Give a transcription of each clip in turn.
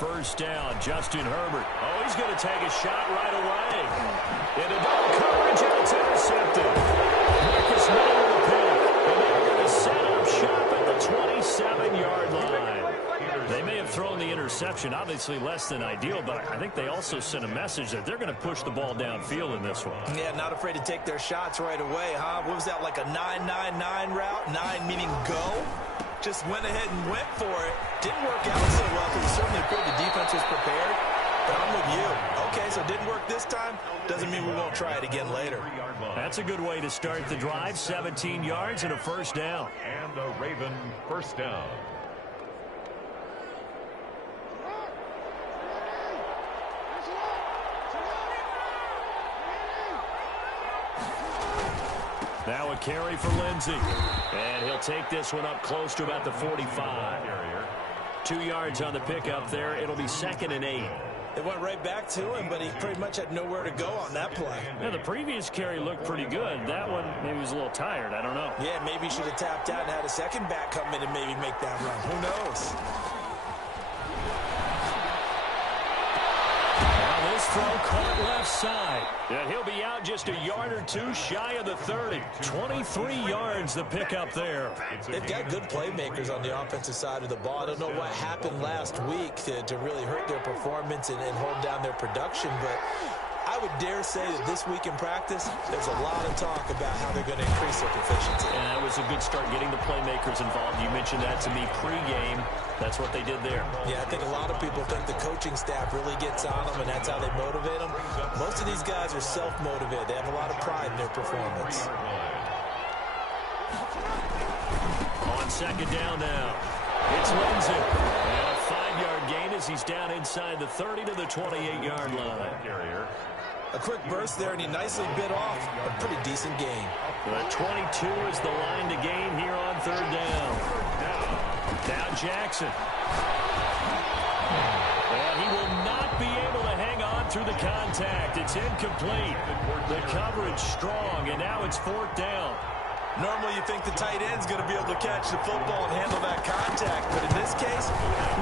first down. Justin Herbert. Oh, he's going to take a shot right away. Into double coverage, and it's intercepted. Marcus Miller with the pick. And they're going to set up shop at the 27-yard line. They may have thrown the interception, obviously less than ideal, but I think they also sent a message that they're going to push the ball downfield in this one. Yeah, not afraid to take their shots right away, huh? What was that, like a 9-9-9 route? 9 meaning go? Just went ahead and went for it. Didn't work out so well because it certainly appeared the defense was prepared. But I'm with you. Okay, so it didn't work this time. Doesn't mean we won't try it again later. That's a good way to start the drive. 17 yards and a first down. And a Raven first down. Now a carry for Lindsey. And he'll take this one up close to about the 45. 2 yards on the pickup there. It'll be 2nd and 8. They went right back to him, but he pretty much had nowhere to go on that play. Yeah, the previous carry looked pretty good. That one, maybe he was a little tired. I don't know. Yeah, maybe he should have tapped out and had a second back come in and maybe make that run. Who knows? Throw caught left side. And he'll be out just a yard or two shy of the 30. 23 yards the pickup there. They've got good playmakers on the offensive side of the ball. I don't know what happened last week to really hurt their performance and hold down their production, but I would dare say that this week in practice, there's a lot of talk about how they're going to increase their proficiency. And that was a good start getting the playmakers involved. You mentioned that to me pregame. That's what they did there. Yeah, I think a lot of people think the coaching staff really gets on them, and that's how they motivate them. Most of these guys are self-motivated. They have a lot of pride in their performance. On second down now, it's Lindsey. And a 5-yard gain as he's down inside the 30 to the 28-yard line. A quick burst there, and he nicely bit off a pretty decent gain. The 22 is the line to gain here on third down. Now Jackson. And he will not be able to hang on through the contact. It's incomplete. The coverage strong, and now it's 4th down. Normally you think the tight end's going to be able to catch the football and handle that contact, but in this case,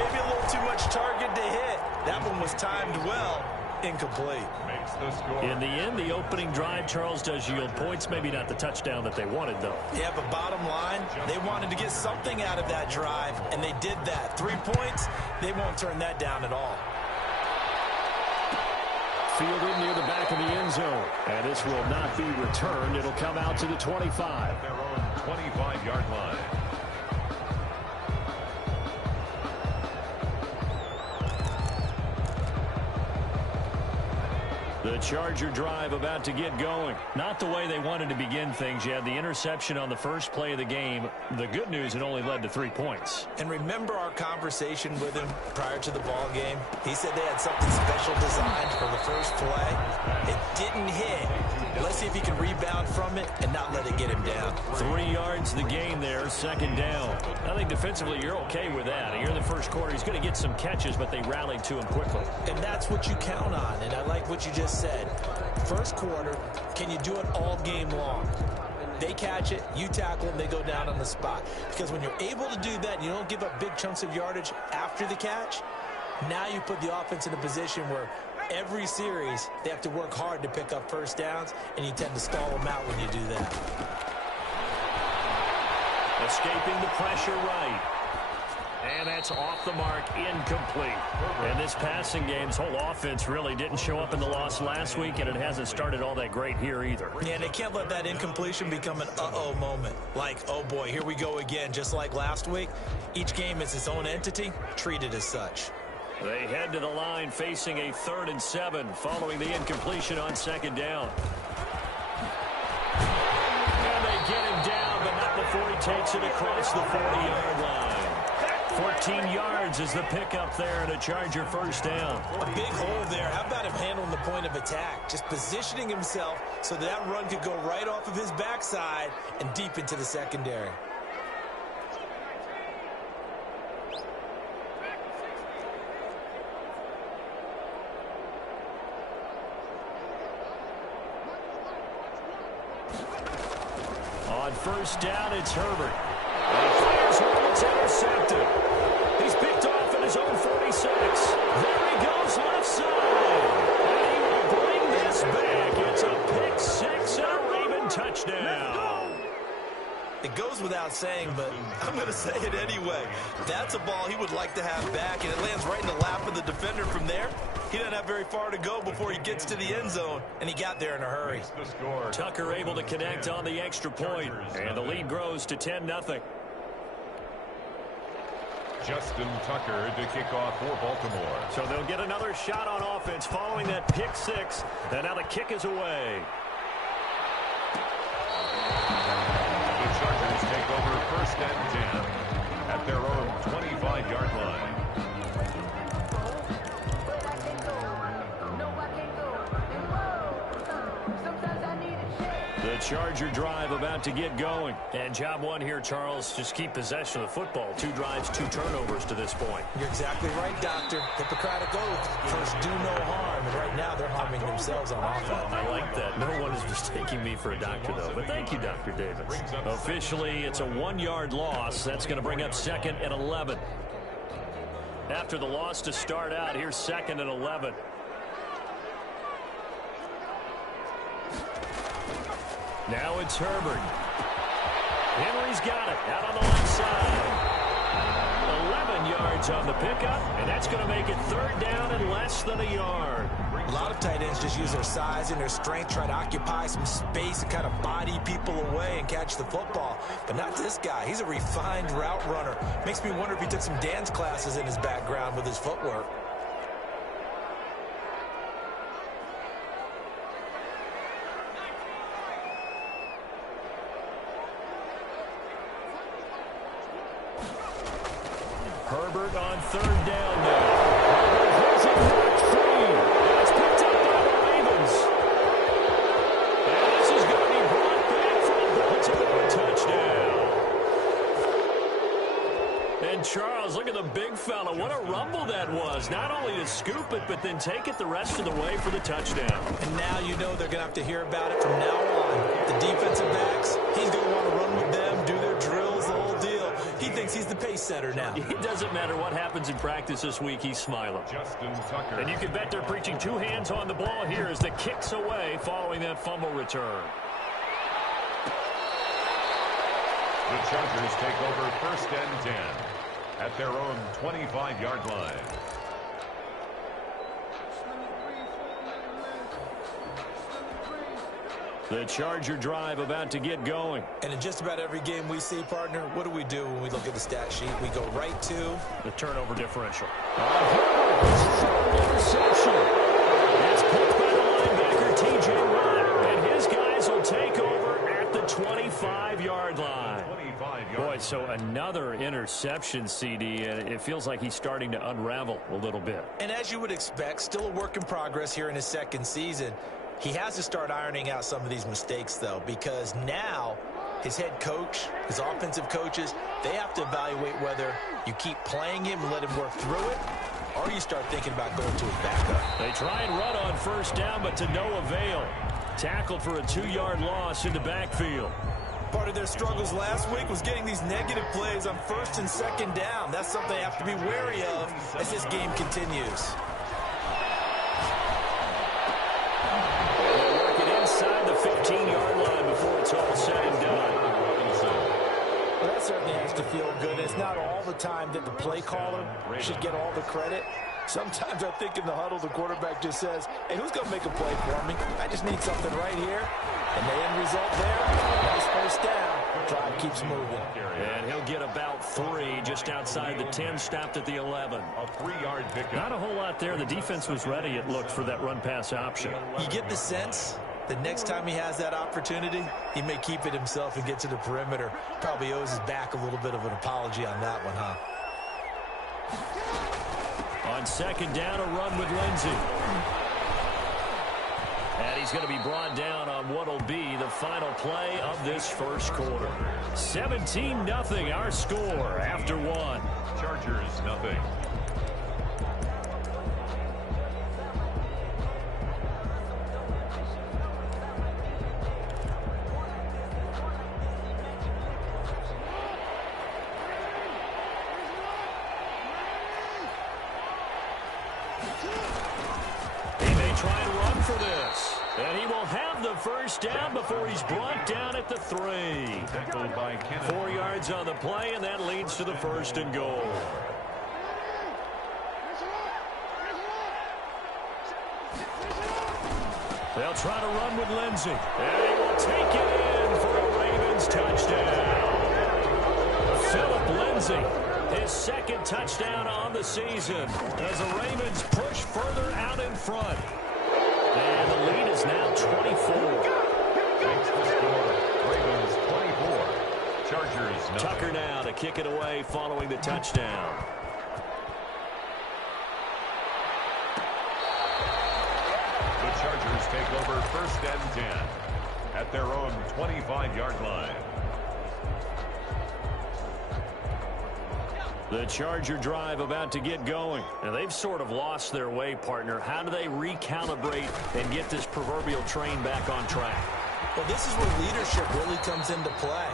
maybe a little too much target to hit. That one was timed well. Incomplete. In the end, the opening drive, Charles, does yield points. Maybe not the touchdown that they wanted, though. Yeah, but bottom line, they wanted to get something out of that drive, and they did that. 3 points, they won't turn that down at all. Fielded near the back of the end zone. And this will not be returned. It'll come out to the 25. Their own 25-yard line. The Charger drive about to get going. Not the way they wanted to begin things. You had the interception on the first play of the game. The good news, it only led to 3 points. And remember our conversation with him prior to the ball game? He said they had something special designed for the first play. It didn't hit. Let's see if he can rebound from it and not let it get him down. 3 yards the gain there, 2nd down. I think defensively you're okay with that. Here in the first quarter, he's going to get some catches, but they rallied to him quickly. And that's what you count on, and I like what you just said. First quarter, can you do it all game long? They catch it, you tackle them, they go down on the spot. Because when you're able to do that and you don't give up big chunks of yardage after the catch, now you put the offense in a position where every series they have to work hard to pick up first downs, and you tend to stall them out when you do that. Escaping the pressure right. And that's off the mark, incomplete. And this passing game's whole offense really didn't show up in the loss last week, and it hasn't started all that great here either. Yeah, and they can't let that incompletion become an uh-oh moment. Like, oh boy, here we go again, just like last week. Each game is its own entity, treated as such. They head to the line facing a 3rd and 7 following the incompletion on 2nd down. And they get him down, but not before he takes it across the 40-yard line. 14 yards is the pickup there and a Charger first down. A big hole there. How about him handling the point of attack? Just positioning himself so that run could go right off of his backside and deep into the secondary. On first down, it's Herbert. And he fires one, it's intercepted. He's picked off at his own 46. saying, but I'm going to say it anyway. That's a ball he would like to have back, and it lands right in the lap of the defender from there. He doesn't have very far to go before he gets to the end zone, and he got there in a hurry. Tucker able to connect on the extra point, and the lead grows to 10-0. Justin Tucker to kick off for Baltimore. So they'll get another shot on offense following that pick six, and now the kick is away. The Chargers take over 1st and 10 at their own 25-yard line. The Charger drive about to get going. And job one here, Charles, just keep possession of the football. 2 drives, 2 turnovers to this point. You're exactly right, Doctor. Hippocratic oath. First, do no harm. And right now, they're harming themselves on offense. I like that. No one is mistaking me for a doctor, though. But thank you, Dr. Davis. Officially, it's a 1-yard loss. That's going to bring up 2nd and 11. After the loss to start out, here's 2nd and 11. Now it's Herbert. Henry's got it out on the left side. 11 yards on the pickup, and that's going to make it 3rd down and less than a yard. A lot of tight ends just use their size and their strength, try to occupy some space and kind of body people away and catch the football. But not this guy. He's a refined route runner. Makes me wonder if he took some dance classes in his background with his footwork. Herbert on 3rd down now. Herbert has it knocked free. It's picked up by the Ravens. And this is going to be brought back for a Baltimore touchdown. And Charles, look at the big fella. What a rumble that was. Not only to scoop it, but then take it the rest of the way for the touchdown. And now you know they're going to have to hear about it from now on. The defensive backs, he's going to want to run with them, do their drills, the whole deal. He thinks he's the pace setter now. It doesn't matter what happens in practice this week, he's smiling. Justin Tucker. And you can bet they're preaching 2 hands on the ball here as the kick's away following that fumble return. The Chargers take over 1st and 10 at their own 25-yard line. The Charger drive about to get going. And in just about every game we see, partner, what do we do when we look at the stat sheet? We go right to the turnover differential. Interception. It's picked by the linebacker, T.J. Watt. And his guys will take over at the 25-yard line. Boy, so another interception, CD, and it feels like he's starting to unravel a little bit. And as you would expect, still a work in progress here in his 2nd season. He has to start ironing out some of these mistakes, though, because now his head coach, his offensive coaches, they have to evaluate whether you keep playing him and let him work through it, or you start thinking about going to his backup. They try and run on 1st down, but to no avail. Tackled for a 2-yard loss in the backfield. Part of their struggles last week was getting these negative plays on 1st and 2nd down. That's something they have to be wary of as this game continues. Inside the 15-yard line before it's all said and done. Well, that certainly has to feel good. It's not all the time that the play caller should get all the credit. Sometimes I think in the huddle, the quarterback just says, hey, who's going to make a play for me? I just need something right here. And the end result there, nice 1st down. Drive keeps moving. And he'll get about 3 just outside the 10, stopped at the 11. A 3-yard pickup. Not a whole lot there. The defense was ready, it looked, for that run-pass option. You get the sense that next time he has that opportunity, he may keep it himself and get to the perimeter. Probably owes his back a little bit of an apology on that one, huh? On 2nd down, a run with Lindsey. And he's going to be brought down on what will be the final play of this 1st quarter. 17-0 our score after 1. Chargers nothing. He may try and run for this. And he will have the first down before he's brought down at the 3. 4 yards on the play, and that leads to the 1st and goal. They'll try to run with Lindsay. And he will take it in for a Ravens touchdown. Philip Lindsay, his 2nd touchdown on the season as the Ravens push further out in front. And the lead is now 24. Makes the score. Ravens 24. Chargers 9. Tucker now to kick it away following the touchdown. The Chargers take over 1st and 10 at their own 25-yard line. The Charger drive about to get going. And they've sort of lost their way, partner. How do they recalibrate and get this proverbial train back on track? Well, this is where leadership really comes into play.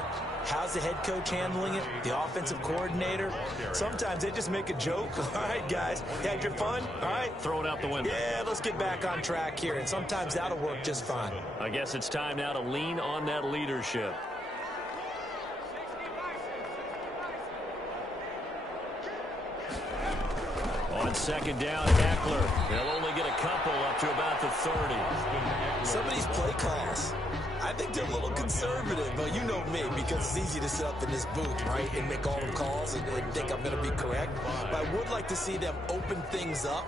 How's the head coach handling it? The offensive coordinator? Sometimes they just make a joke. All right, guys, you had your fun? All right. Throw it out the window. Yeah, let's get back on track here. And sometimes that'll work just fine. I guess it's time now to lean on that leadership. On 2nd down, Eckler. They'll only get a couple up to about the 30. Some of these play calls, I think they're a little conservative, but you know me, because it's easy to sit up in this booth, right, and make all the calls and think I'm going to be correct. But I would like to see them open things up,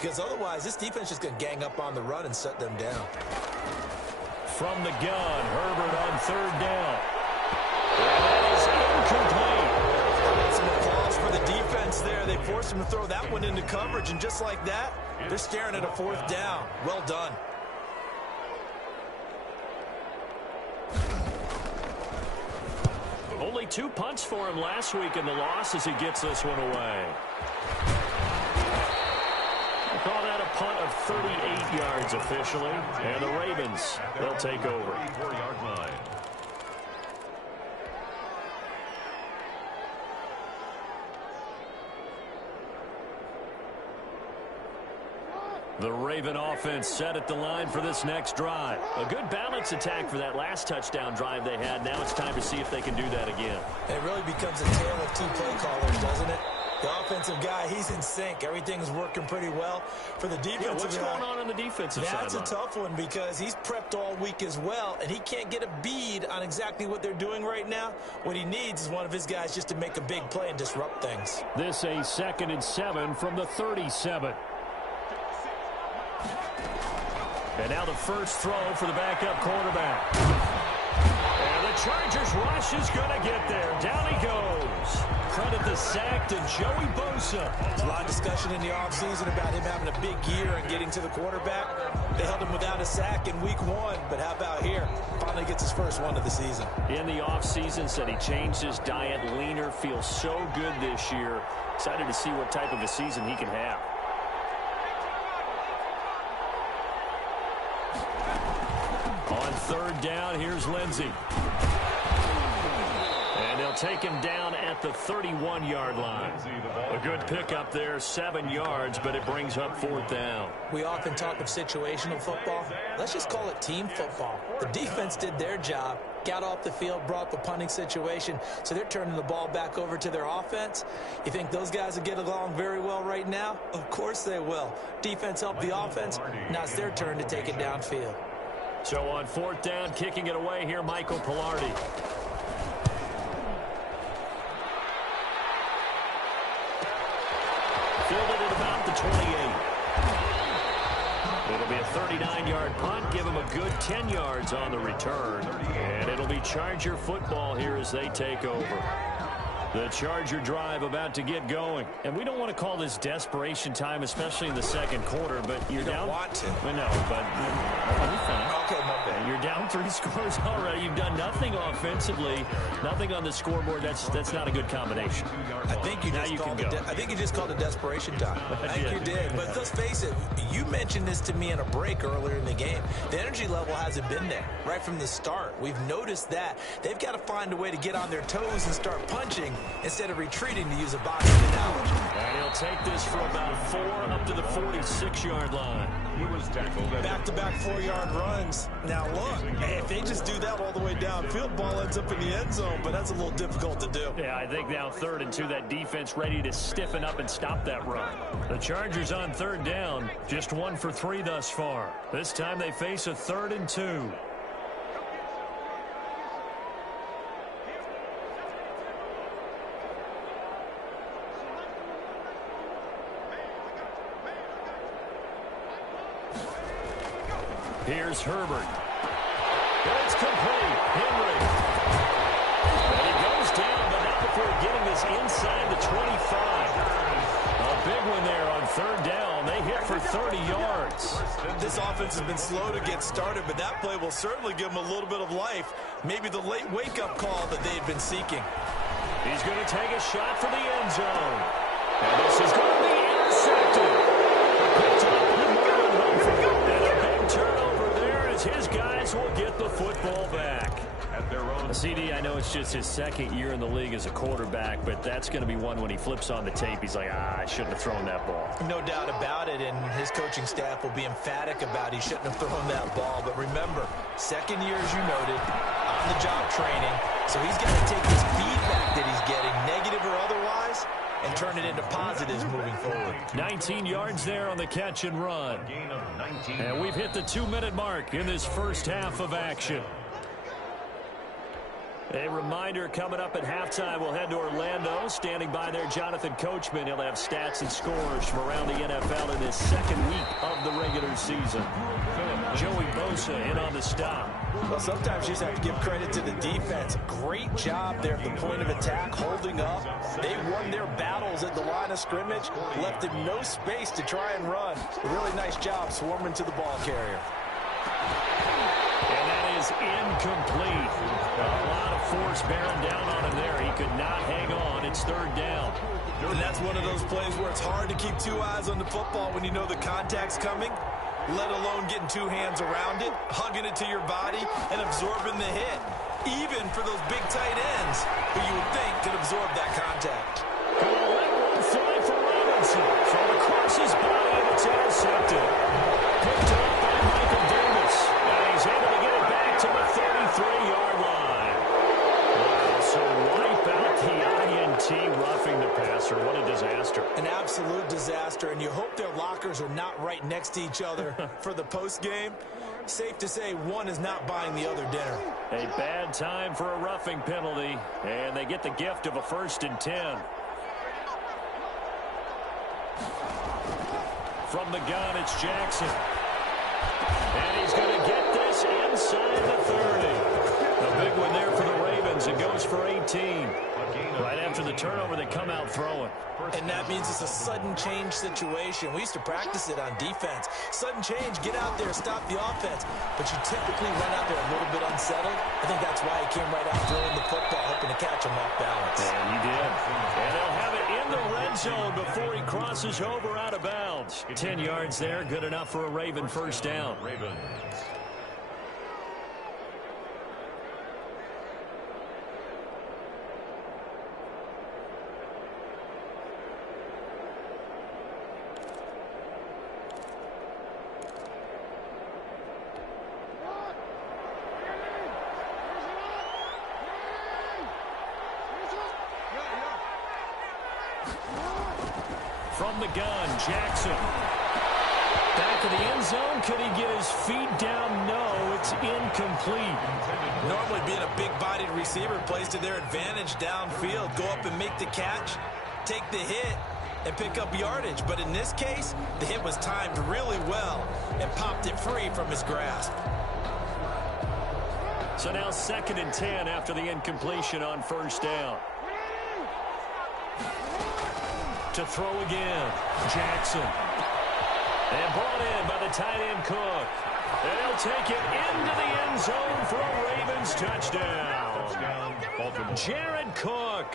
because otherwise this defense is just going to gang up on the run and shut them down. From the gun, Herbert on 3rd down. And that is incomplete. Some applause for the defense there. They forced him to throw that one into coverage, and just like that, they're staring at a 4th down. Well done. Only 2 punts for him last week in the loss as he gets this one away. We'll call that a punt of 38 yards officially. And the Ravens, they'll take over. 34-yard line. The Raven offense set at the line for this next drive. A good balance attack for that last touchdown drive they had. Now it's time to see if they can do that again. It really becomes a tale of 2 play callers, doesn't it? The offensive guy, he's in sync. Everything's working pretty well. For the defensive what's guy, going on the defensive side? That's a tough one because he's prepped all week as well, and he can't get a bead on exactly what they're doing right now. What he needs is one of his guys just to make a big play and disrupt things. This a 2nd and 7 from the 37. And now the first throw for the backup quarterback. And the Chargers rush is going to get there. Down he goes. Credit the sack to Joey Bosa. There's a lot of discussion in the offseason about him having a big year and getting to the quarterback. They held him without a sack in week 1, but how about here? Finally gets his first one of the season. In the offseason, said he changed his diet, leaner, feels so good this year. Excited to see what type of a season he can have. On 3rd down, here's Lindsay. And they'll take him down at the 31-yard line. A good pickup there, 7 yards, but it brings up 4th down. We often talk of situational football. Let's just call it team football. The defense did their job, got off the field, brought the punting situation, so they're turning the ball back over to their offense. You think those guys will get along very well right now? Of course they will. Defense helped the offense. Now it's their turn to take it downfield. So on 4th down, kicking it away here, Michael Pilardi. Fielded at about the 28. It'll be a 39-yard punt, give him a good 10 yards on the return. And it'll be Charger football here as they take over. The Charger drive about to get going. And we don't want to call this desperation time, especially in the 2nd quarter, but you're down. You don't want to. I know, but you're fine. Okay, my bad. You're down 3 scores already. You've done nothing offensively, nothing on the scoreboard. That's not a good combination. I think you just called it desperation time. I think you did. But let's face it, you mentioned this to me in a break earlier in the game. The energy level hasn't been there right from the start. We've noticed that. They've got to find a way to get on their toes and start punching instead of retreating, to use a boxing analogy. And They'll take this for about 4 up to the 46-yard line. He was tackled. Back-to-back 4-yard runs. Now, look, if they just do that all the way downfield, ball ends up in the end zone, but that's a little difficult to do. Yeah, I think now 3rd and 2, that defense ready to stiffen up and stop that run. The Chargers on 3rd down, just 1 for 3 thus far. This time they face a 3rd and 2. Here's Herbert. It's complete. Henry. And he goes down, but not before getting this inside the 25. A big one there on 3rd down. They hit for 30 yards. This offense has been slow to get started, but that play will certainly give them a little bit of life. Maybe the late wake-up call that they had been seeking. He's going to take a shot for the end zone. And this is going to be intercepted. Picked up by Marlon Humphrey. And a big turnover there as his guys will get the football back. At their own. CD, I know it's just his 2nd year in the league as a quarterback, but that's going to be one when he flips on the tape. He's like, I shouldn't have thrown that ball. No doubt about it, and his coaching staff will be emphatic about he shouldn't have thrown that ball. But remember, 2nd year, as you noted, on-the-job training. So he's got to take this feedback that he's getting, negative or otherwise, and turn it into positives moving forward. 19 yards there on the catch and run. Gain of 19. And we've hit the 2-minute mark in this first half of action. A reminder, coming up at halftime, we'll head to Orlando. Standing by there, Jonathan Coachman. He'll have stats and scores from around the NFL in his 2nd week of the regular season. Joey Bosa in on the stop. Well, sometimes you just have to give credit to the defense. Great job there at the point of attack, holding up. They won their battles at the line of scrimmage, left him no space to try and run. A really nice job swarming to the ball carrier. And that is incomplete. A lot of force bearing down on him there. He could not hang on. It's 3rd down. And that's one of those plays where it's hard to keep 2 eyes on the football when you know the contact's coming, let alone getting 2 hands around it, hugging it to your body, and absorbing the hit. Even for those big tight ends who you would think could absorb that contact. One fly for Robinson. From across his body, and it's intercepted. Picked up by Michael Davis. And he's able to get it back to the 33-yard line. Wow, so wipe out the INT roughing the passer. What a disaster. An absolute disaster, and you hope their lockers are not right next to each other for the postgame. Safe to say one is not buying the other dinner. A bad time for a roughing penalty, and they get the gift of a 1st and 10. From the gun, it's Jackson. And he's going to get this inside the 30. A big one there for the Ravens. It goes for 18. Right after the turnover, they come out throwing. And that means it's a sudden change situation. We used to practice it on defense. Sudden change, get out there, stop the offense. But you typically run out there a little bit unsettled. I think that's why he came right out throwing the football, hoping to catch him off balance. And he did. And they'll have it in the red zone before he crosses over out of bounds. 10 yards there, good enough for a Raven 1st down. Ravens. From the gun, Jackson. Back of the end zone. Could he get his feet down? No, it's incomplete. Normally being a big-bodied receiver plays to their advantage downfield. Go up and make the catch, take the hit, and pick up yardage. But in this case, the hit was timed really well and popped it free from his grasp. So now 2nd and 10 after the incompletion on 1st down. To throw again, Jackson. And brought in by the tight end Cook. And he'll take it into the end zone for a Ravens touchdown. Baltimore. Jared Cook,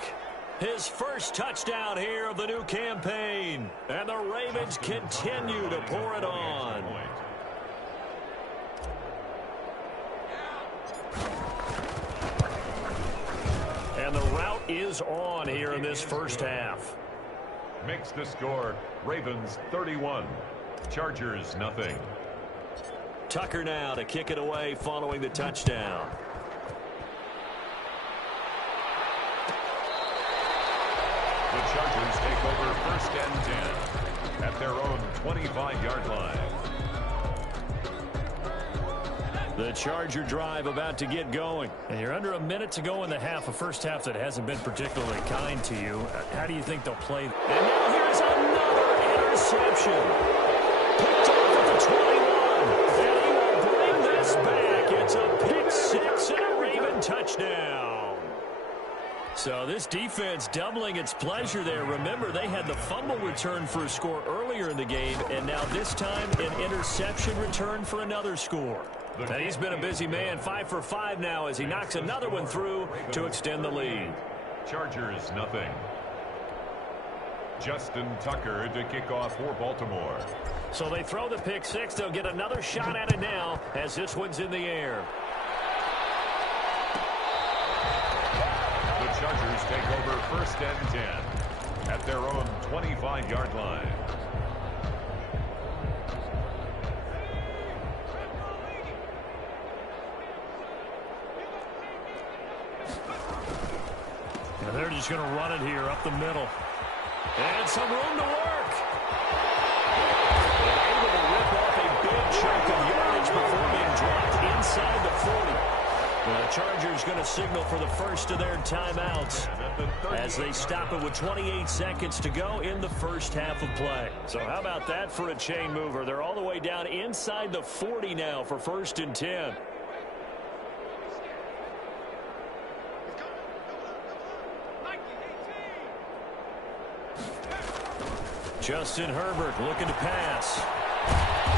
his 1st touchdown here of the new campaign. And the Ravens continue to pour it on. And the route is on here in this 1st half. makes the score Ravens 31, Chargers nothing. Tucker now to kick it away following the touchdown. The Chargers take over 1st and 10 at their own 25-yard line. The Charger drive about to get going. And you're under a minute to go in the half, a first half that hasn't been particularly kind to you. How do you think they'll play? And now here's another interception. Picked off at the 21. And he will bring this back. It's a pick six and a Raven touchdown. So this defense doubling its pleasure there. Remember, they had the fumble return for a score earlier in the game, and now this time an interception return for another score. And he's been a busy man, 5 for 5 now as he knocks another one through to extend the lead. Chargers nothing. Justin Tucker to kick off for Baltimore. So they throw the pick six. They'll get another shot at it now as this one's in the air. The Chargers take over 1st and 10 at their own 25-yard line. And they're just going to run it here up the middle. And some room to work. And able to rip off a big chunk of yardage before being dropped inside the 40. The Chargers going to signal for the first of their timeouts as they stop it with 28 seconds to go in the first half of play. So how about that for a chain mover? They're all the way down inside the 40 now for 1st and 10. Justin Herbert looking to pass.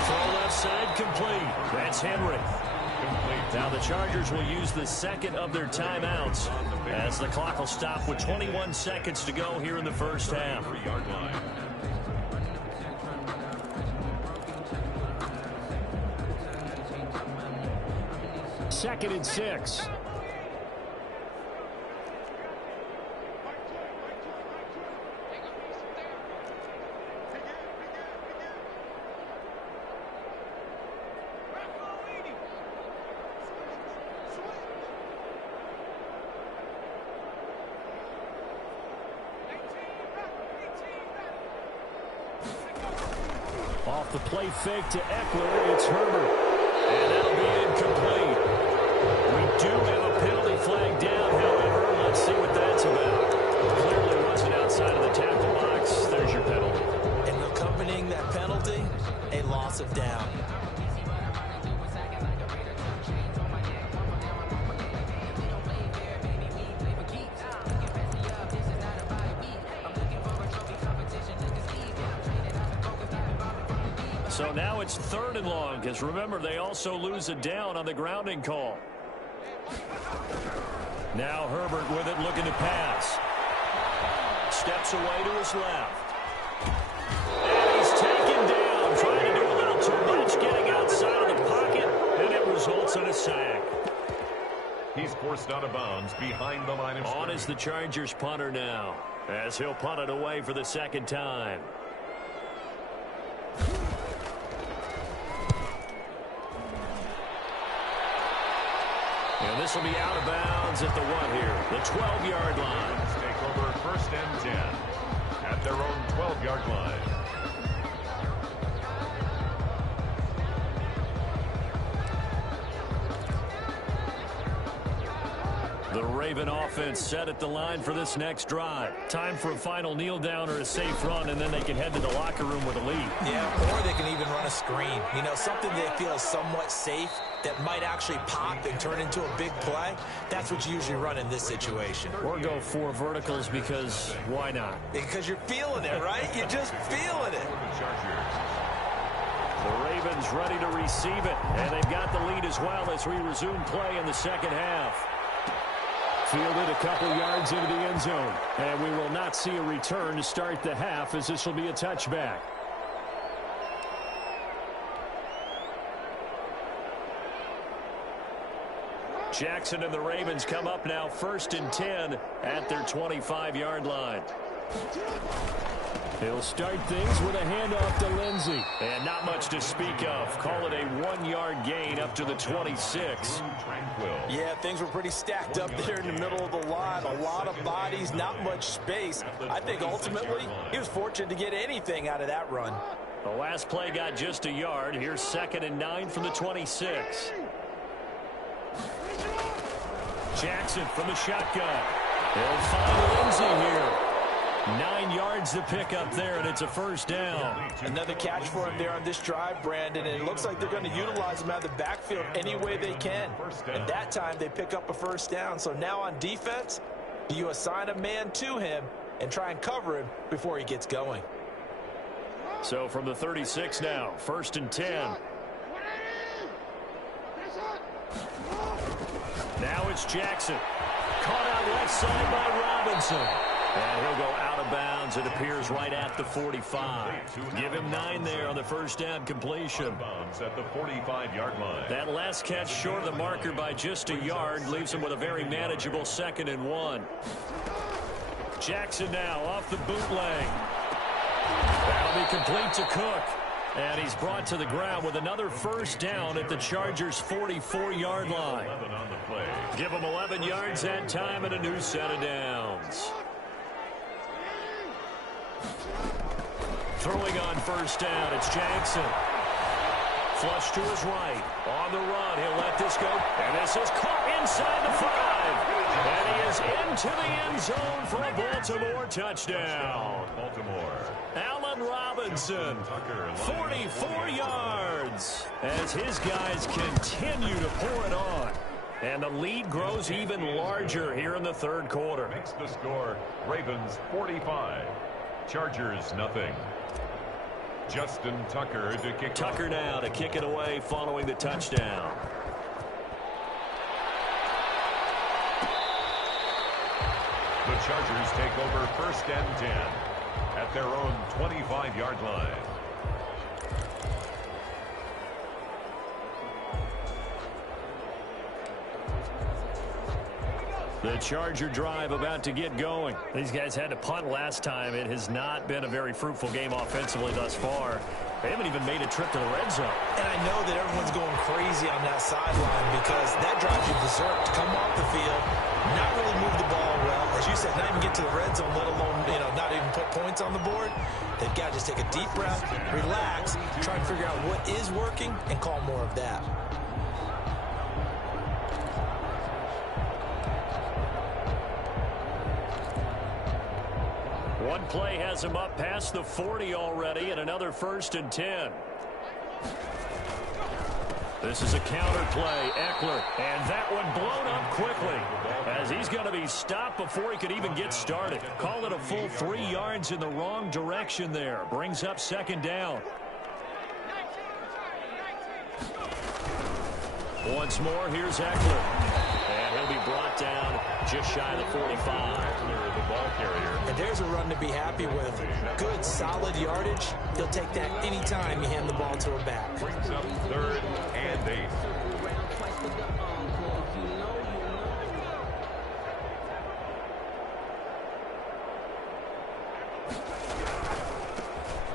Throw left side complete. That's Henry. Now the Chargers will use the second of their timeouts as the clock will stop with 21 seconds to go here in the first half. 3-yard line. Second and 6. Off the play fake to Eckler, it's Herbert. And that'll be incomplete. We do have a penalty flag down, however. Let's see what that's about. Clearly wasn't outside of the tackle box. There's your penalty. And accompanying that penalty, a loss of down. So now it's 3rd and long, because remember, they also lose a down on the grounding call. Now Herbert with it, looking to pass. Steps away to his left. And he's taken down, trying to do a little too much, getting outside of the pocket, and it results in a sack. He's forced out of bounds behind the line of scrimmage. On is the Chargers punter now, as he'll punt it away for the second time. And this will be out of bounds at the 1 here, the 12-yard line. Take over 1st and 10 at their own 12-yard line. The Raven offense set at the line for this next drive. Time for a final kneel down or a safe run, and then they can head to the locker room with a lead. Yeah, or they can even run a screen. You know, something they feel is somewhat safe that might actually pop and turn into a big play. That's what you usually run in this situation. Or go 4 verticals because why not? Because you're feeling it, right? You're just feeling it. The Ravens ready to receive it, and they've got the lead as well as we resume play in the second half. Fielded a couple yards into the end zone, and we will not see a return to start the half as this will be a touchback. Jackson and the Ravens come up now 1st and 10 at their 25-yard line. He'll start things with a handoff to Lindsey. And not much to speak of. Call it a 1-yard gain up to the 26. Yeah, things were pretty stacked up there in the middle of the line. A lot of bodies, not much space. I think ultimately he was fortunate to get anything out of that run. The last play got just a yard. Here's 2nd and 9 from the 26. Jackson from the shotgun. They'll find Lindsey here. 9 yards to pick up there, and it's a first down. Another catch for him there on this drive, Brandon, and it looks like they're going to utilize him out of the backfield any way they can. And that time they pick up a first down. So now on defense, do you assign a man to him and try and cover him before he gets going? So from the 36 now, 1st and 10. Now it's Jackson. Caught out left side by Robinson. And he'll go out of bounds, it appears, right at the 45. Give him 9 there on the first down completion. At the 45-yard line. That last catch short of the marker by just a yard leaves him with a very manageable 2nd and 1. Jackson now off the bootleg. That'll be complete to Cook. And he's brought to the ground with another first down at the Chargers' 44-yard line. Give him 11 yards that time and a new set of downs. Throwing on first down, it's Jackson. Flush to his right. On the run, he'll let this go. And this is caught inside the 5. And he is into the end zone for a Baltimore touchdown. Allen Robinson, 44 yards, as his guys continue to pour it on. And the lead grows even larger here in the 3rd quarter. Makes the score Ravens 45, Chargers nothing. Justin Tucker to kick. Tucker now to kick it away following the touchdown. The Chargers take over 1st and 10 at their own 25-yard line. The Charger drive about to get going. These guys had to punt last time. It has not been a very fruitful game offensively thus far. They haven't even made a trip to the red zone. And I know that everyone's going crazy on that sideline because that drives you berserk to come off the field, not really move the ball well. As you said, not even get to the red zone, let alone, not even put points on the board. They've got to just take a deep breath, relax, try and figure out what is working and call more of that. One play has him up past the 40 already, and another 1st and 10. This is a counter play, Eckler, and that one blown up quickly as he's going to be stopped before he could even get started. Call it a full 3 yards in the wrong direction there. Brings up 2nd down. Once more, here's Eckler. And he'll be brought down just shy of the 45. The ball carrier. And there's a run to be happy with. Good, solid yardage. He'll take that anytime you hand the ball to him back. Brings up 3rd and 8.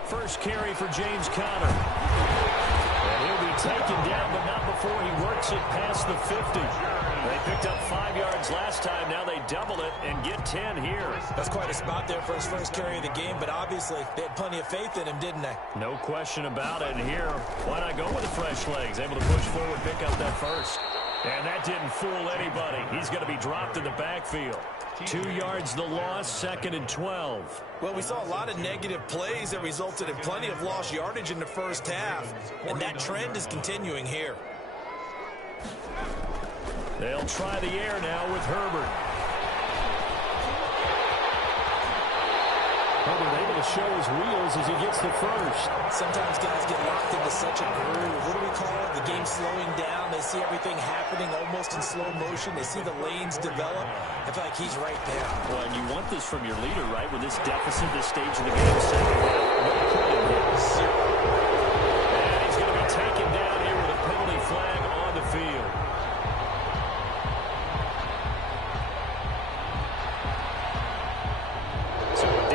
First carry for James Conner. And he'll be taken down, but not before he works it past the 50. They picked up 5 yards last time. Now they double it and get 10 here. That's quite a spot there for his first carry of the game, but obviously they had plenty of faith in him, didn't they? No question about it. And here, why not go with the fresh legs? Able to push forward, pick up that first. And that didn't fool anybody. He's going to be dropped in the backfield. 2 yards the loss, 2nd and 12. Well, we saw a lot of negative plays that resulted in plenty of lost yardage in the first half, and that trend is continuing here. They'll try the air now with Herbert. Herbert able to show his wheels as he gets the first. Sometimes guys get locked into such a groove. What do we call it? The game slowing down. They see everything happening almost in slow motion. They see the lanes develop. I feel like he's right there. Well, and you want this from your leader, right? With this deficit, this stage of the game, second half. And he's going to be taken down here with a penalty flag on the field. So a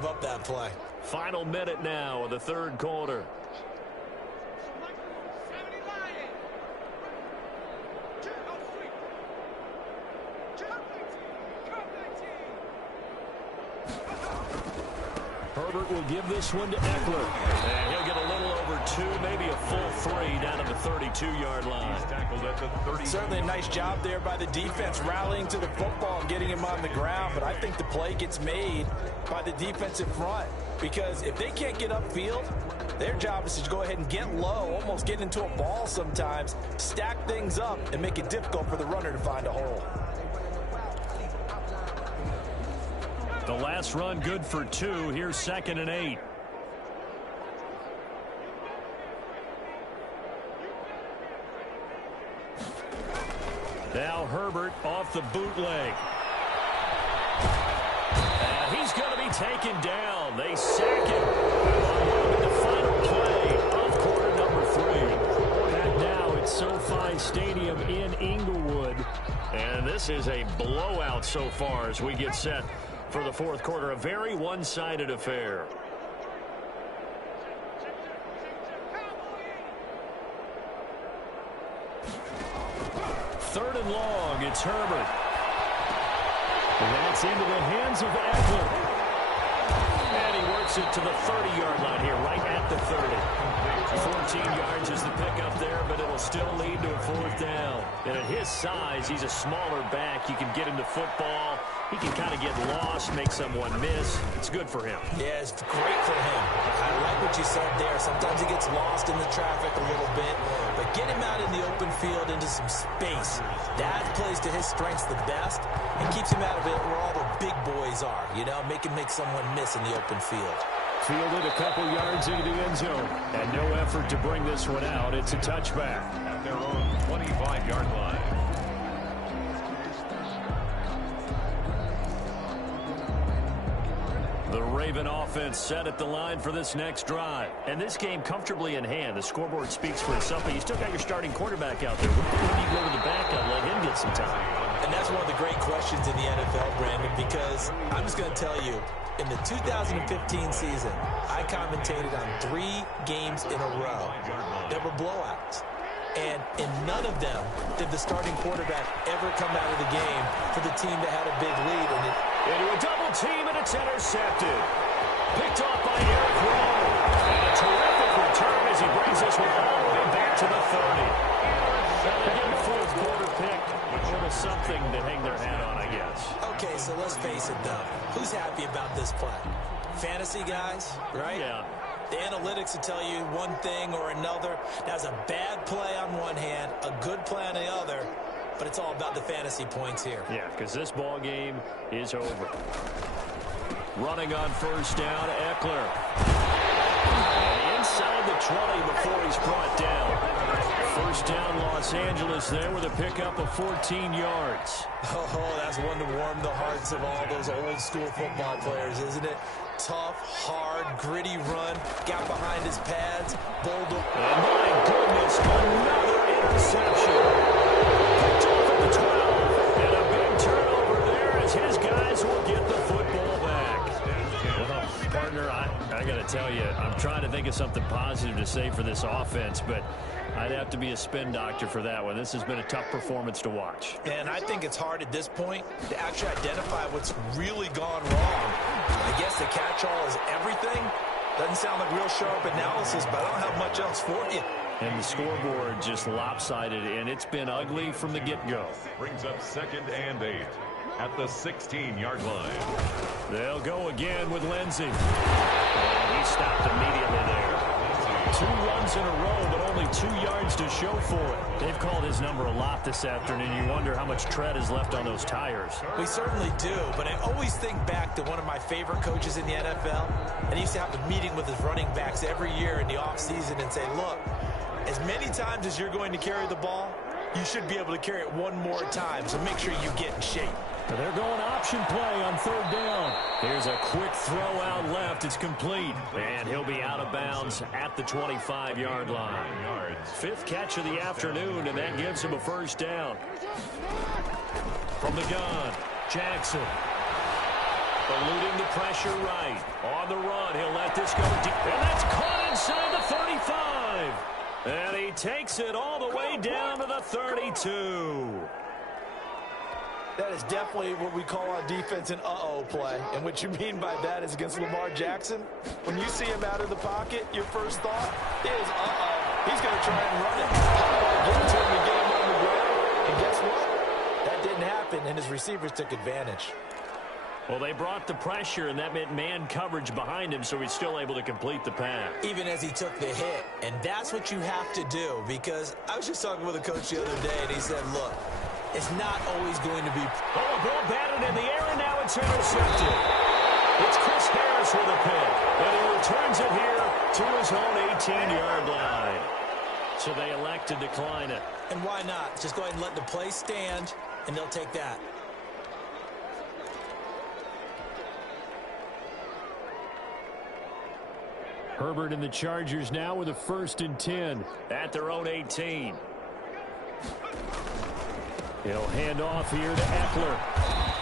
gave up that play. Final minute now of the third quarter. Herbert will give this one to Eckler. And he'll get a little over 2, maybe a full 3 down to the 32-yard line. He's tackled at the 30. Certainly a nice job there by the defense, rallying to the football and getting him on the ground. But I think the play gets made by the defensive front, because if they can't get upfield, their job is to go ahead and get low, almost get into a ball sometimes, stack things up, and make it difficult for the runner to find a hole. The last run good for 2. Here's 2nd and 8. Now Herbert off the bootleg. And he's going to be taken down. They sack him on the final play of quarter number 3. And now it's SoFi Stadium in Inglewood. And this is a blowout so far as we get set for the fourth quarter. A very one-sided affair. Third and long, it's Herbert. And that's into the hands of Eckler. And he works it to the 30-yard line here, right at the 30. 14 yards is the pickup there, but it'll still lead to a fourth down. And at his size, he's a smaller back. You can get him to football. He can kind of get lost, make someone miss. It's good for him. Yeah, it's great for him. I like what you said there. Sometimes he gets lost in the traffic a little bit, but get him out in the open field into some space. That plays to his strengths the best and keeps him out of it where all the big boys are, you know, make someone miss in the open field. Fielded a couple yards into the end zone, and no effort to bring this one out. It's a touchback. At their own 25-yard line. The Raven offense set at the line for this next drive. And this game comfortably in hand. The scoreboard speaks for itself, but you still got your starting quarterback out there. When do you go to the backup, let him get some time? And that's one of the great questions in the NFL, Brandon, because I'm just going to tell you, in the 2015 season, I commentated on 3 games in a row. There were blowouts. And in none of them did the starting quarterback ever come out of the game for the team that had a big lead. And into a double team, and it's intercepted. Picked off by Eric Rowe. And a terrific return as he brings this one all the way back to the 30. Again, fourth quarter pick. A little something to hang their hat on, I guess. Okay, so let's face it, though. Who's happy about this play? Fantasy guys, right? Yeah. The analytics will tell you one thing or another. That's a bad play on one hand, a good play on the other, but it's all about the fantasy points here. Yeah, because this ball game is over. Running on first down, Eckler. And inside the 20 before he's brought down. First down, Los Angeles there with a pickup of 14 yards. Oh, that's one to warm the hearts of all those old-school football players, isn't it? Tough, hard, gritty run. Got behind his pads. Bowled up. And my goodness, another interception. Picked off at the 12. And a big turnover there as his guys will get the football back. Well, partner, I got to tell you, I'm trying to think of something positive to say for this offense, but I'd have to be a spin doctor for that one. This has been a tough performance to watch. And I think it's hard at this point to actually identify what's really gone wrong. I guess the catch-all is everything. Doesn't sound like real sharp analysis, but I don't have much else for you. And the scoreboard just lopsided, and it's been ugly from the get-go. Brings up 2nd and 8 at the 16-yard line. They'll go again with Lindsey. And he stopped immediately there. 2 runs in a row, but only 2 yards to show for it. They've called his number a lot this afternoon. You wonder how much tread is left on those tires. We certainly do, but I always think back to one of my favorite coaches in the NFL, and he used to have a meeting with his running backs every year in the offseason and say, look, as many times as you're going to carry the ball, you should be able to carry it one more time, so make sure you get in shape. They're going option play on third down. Here's a quick throw out left. It's complete. And he'll be out of bounds at the 25-yard line. 5th catch of the afternoon, and that gives him a first down. From the gun, Jackson. Eluding the pressure right. On the run, he'll let this go deep. And that's caught inside the 35. And he takes it all the way down to the 32. That is definitely what we call on defense an uh-oh play. And what you mean by that is against Lamar Jackson, when you see him out of the pocket, your first thought is, uh-oh, he's going to try and run it. Get it to him and get him on the ground. And guess what? That didn't happen, and his receivers took advantage. Well, they brought the pressure, and that meant man coverage behind him, so he's still able to complete the pass. Even as he took the hit. And that's what you have to do, because I was just talking with a coach the other day, and he said, look, it's not always going to be... Oh, a ball batted in the air, and now it's intercepted. It's Chris Harris with a pick, and he returns it here to his own 18-yard line. So they elect to decline it. And why not? Just go ahead and let the play stand, and they'll take that. Herbert and the Chargers now with a 1st and 10 at their own 18. He'll hand off here to Eckler.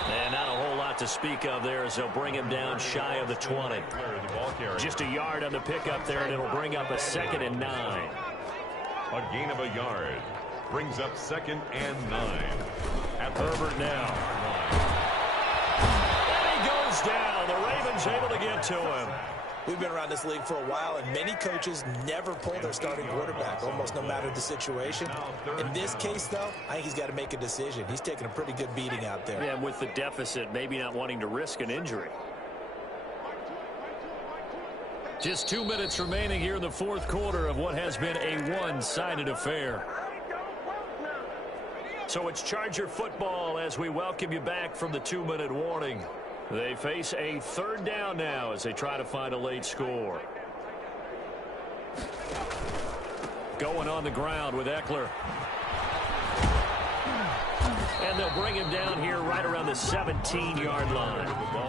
And not a whole lot to speak of there as they'll bring him down shy of the 20. Just a yard on the pickup there, and it'll bring up a 2nd and 9. A gain of a yard brings up 2nd and 9. At Herbert now. And he goes down. The Ravens able to get to him. We've been around this league for a while, and many coaches never pull their starting quarterback, almost no matter the situation. In this case, though, I think he's got to make a decision. He's taking a pretty good beating out there. Yeah, and with the deficit, maybe not wanting to risk an injury. Just 2 minutes remaining here in the 4th quarter of what has been a one-sided affair. So it's Charger football as we welcome you back from the 2-minute warning. They face a 3rd down now as they try to find a late score. Going on the ground with Eckler. And they'll bring him down here right around the 17-yard line.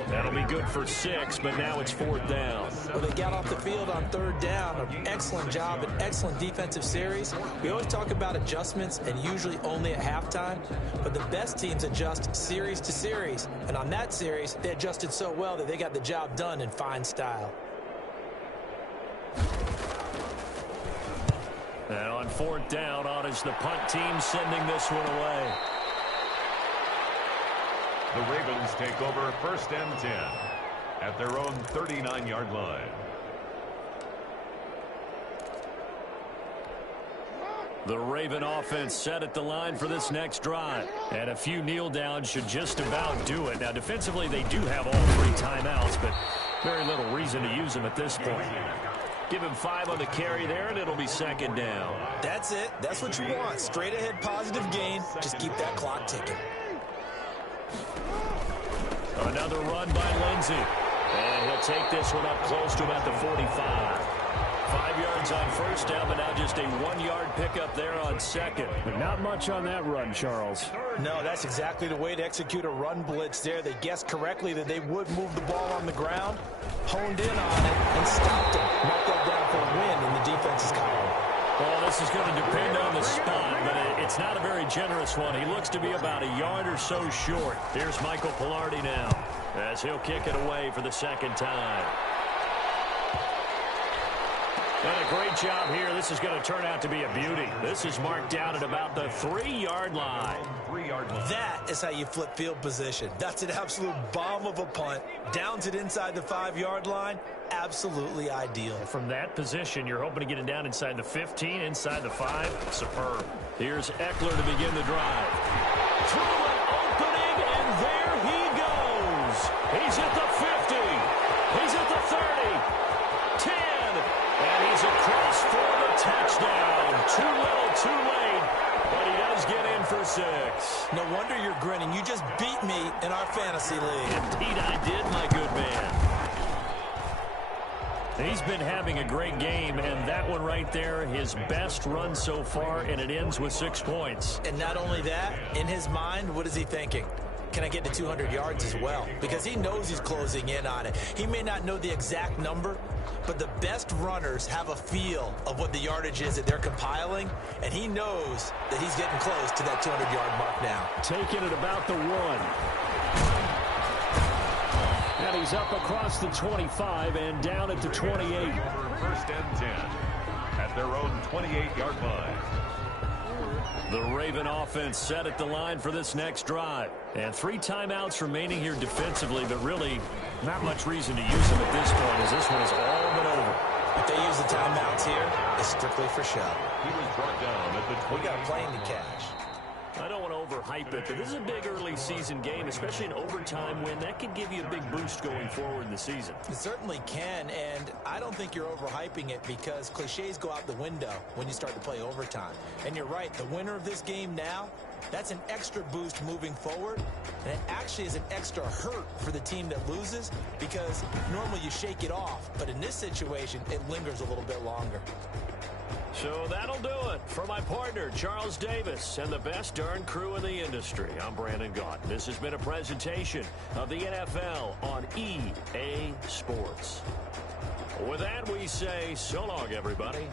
That'll be good for 6, but now it's 4th down. Well, they got off the field on 3rd down. An excellent job, an excellent defensive series. We always talk about adjustments and usually only at halftime, but the best teams adjust series to series. And on that series, they adjusted so well that they got the job done in fine style. And on 4th down, on is the punt team sending this one away. The Ravens take over 1st and 10 at their own 39-yard line. The Raven offense set at the line for this next drive. And a few kneel downs should just about do it. Now, defensively, they do have all 3 timeouts, but very little reason to use them at this point. Give him 5 on the carry there, and it'll be 2nd down. That's it. That's what you want. Straight ahead positive gain. Just keep that clock ticking. Another run by Lindsey. And he'll take this one up close to about the 45. 5 yards on 1st down, but now just a 1-yard pickup there on 2nd. But not much on that run, Charles. No, that's exactly the way to execute a run blitz there. They guessed correctly that they would move the ball on the ground, honed in on it, and stopped him. Knocked that down for a win in the defense's column. Well, this is going to depend on the spot, but it's not a very generous one. He looks to be about a yard or so short. Here's Michael Pilardi now as he'll kick it away for the 2nd time. And a great job here. This is going to turn out to be a beauty. This is marked down at about the 3-yard line. 3-yard line. That is how you flip field position. That's an absolute bomb of a punt. Downs it inside the 5-yard line. Absolutely ideal. From that position, you're hoping to get it down inside the 15, inside the 5. Superb. Here's Eckler to begin the drive. Through an opening, and there he goes. He's at the 50. He's at the 30. 10. And he's across for the touchdown. Too little, too late. But he does get in for 6. No wonder you're grinning. You just beat me in our fantasy league. Indeed I did, my good man. He's been having a great game, and that one right there, his best run so far, and it ends with 6 points. And not only that, in his mind, what is he thinking? Can I get to 200 yards as well? Because he knows he's closing in on it. He may not know the exact number, but the best runners have a feel of what the yardage is that they're compiling, and he knows that he's getting close to that 200-yard mark now. Taking it about the 1. And he's up across the 25 and down at the 28. First and 10 at their own 28-yard line. The Raven offense set at the line for this next drive. And 3 timeouts remaining here defensively, but really not much reason to use them at this point as this one is all but over. If they use the timeouts here, it's strictly for show. He was brought down at the 20. We got a plane to catch. I don't want to overhype it, but this is a big early season game, especially an overtime win. That could give you a big boost going forward in the season. It certainly can, and I don't think you're overhyping it because cliches go out the window when you start to play overtime. And you're right, the winner of this game now, that's an extra boost moving forward, and it actually is an extra hurt for the team that loses because normally you shake it off, but in this situation, it lingers a little bit longer. So that'll do it for my partner, Charles Davis, and the best darn crew in the industry. I'm Brandon Gaudin. This has been a presentation of the NFL on EA Sports. With that, we say so long, everybody.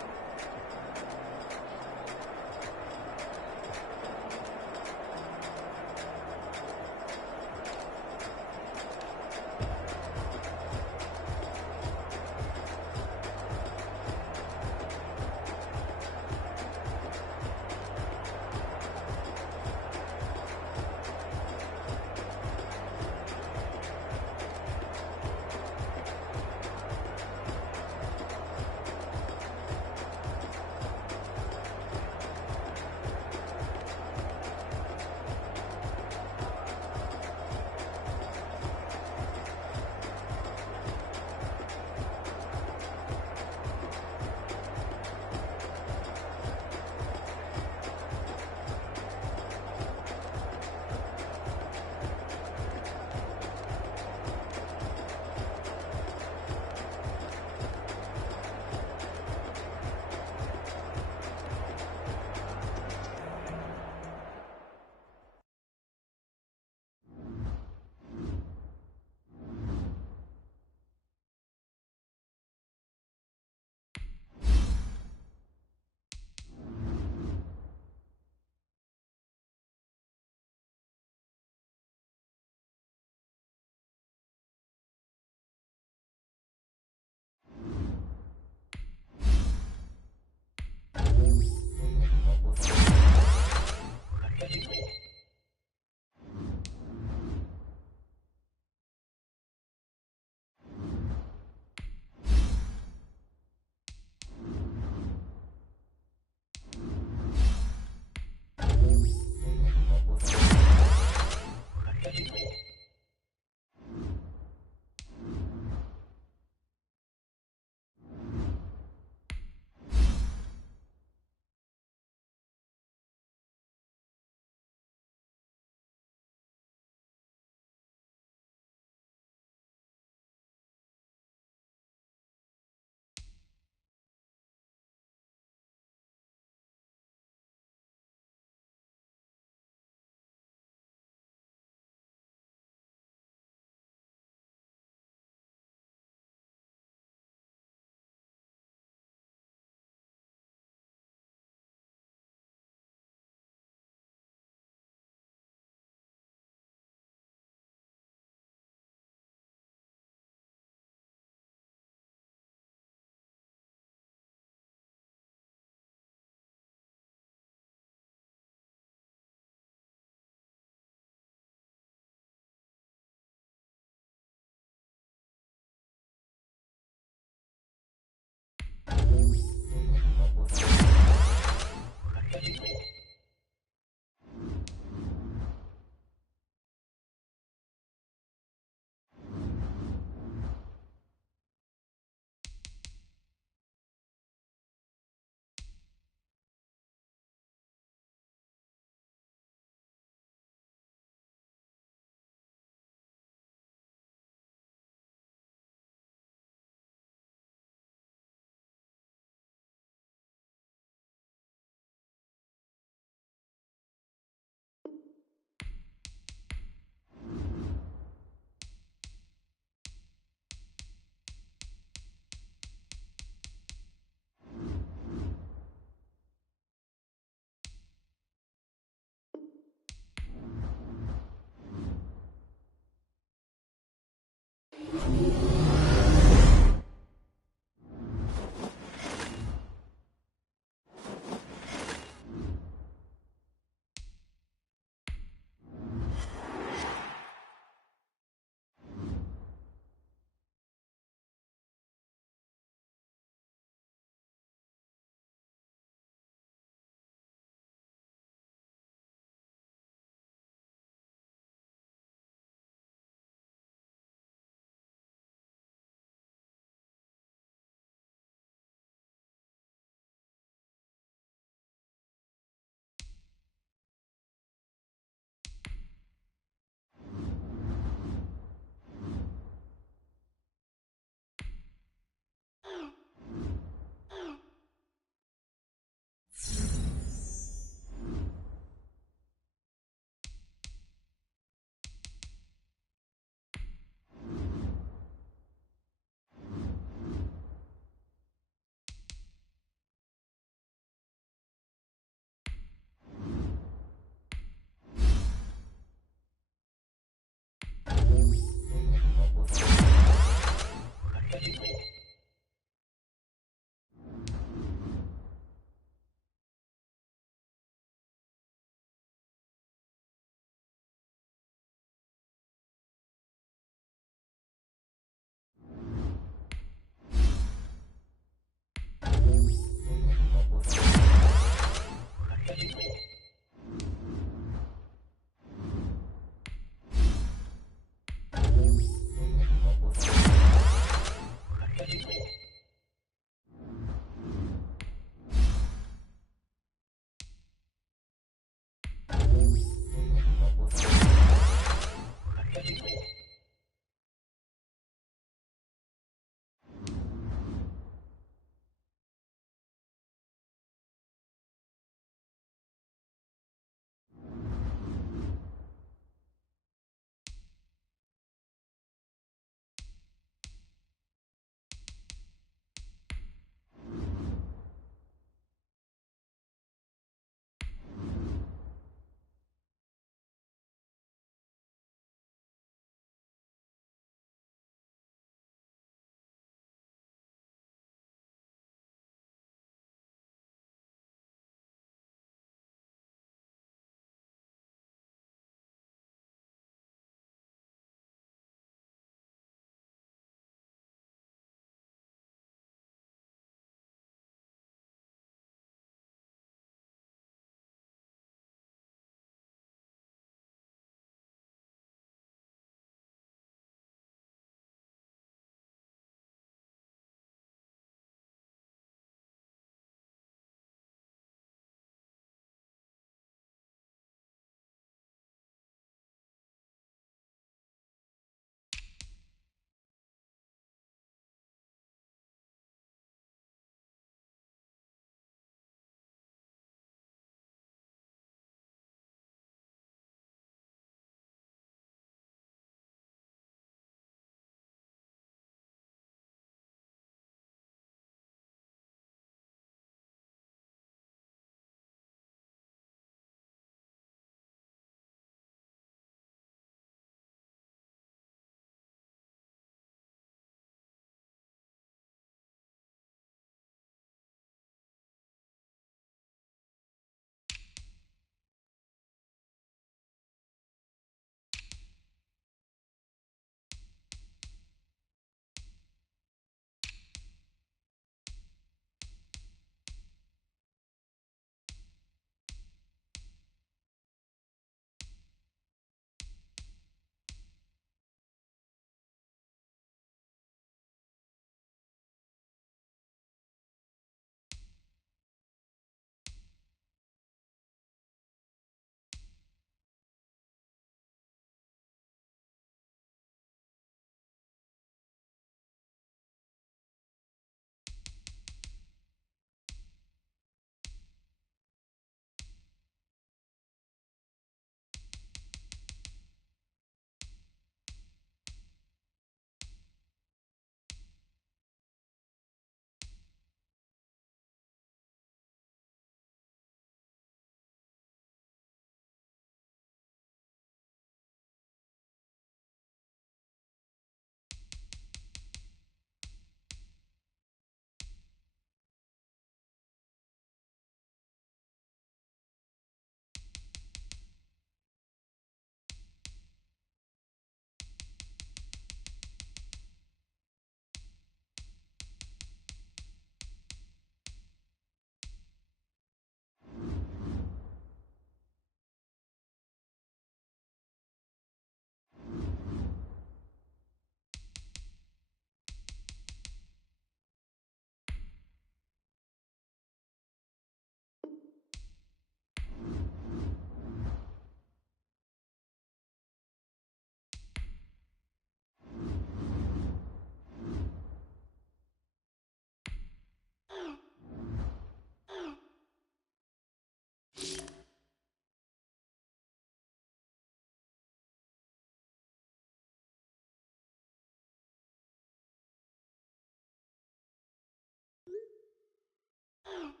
you.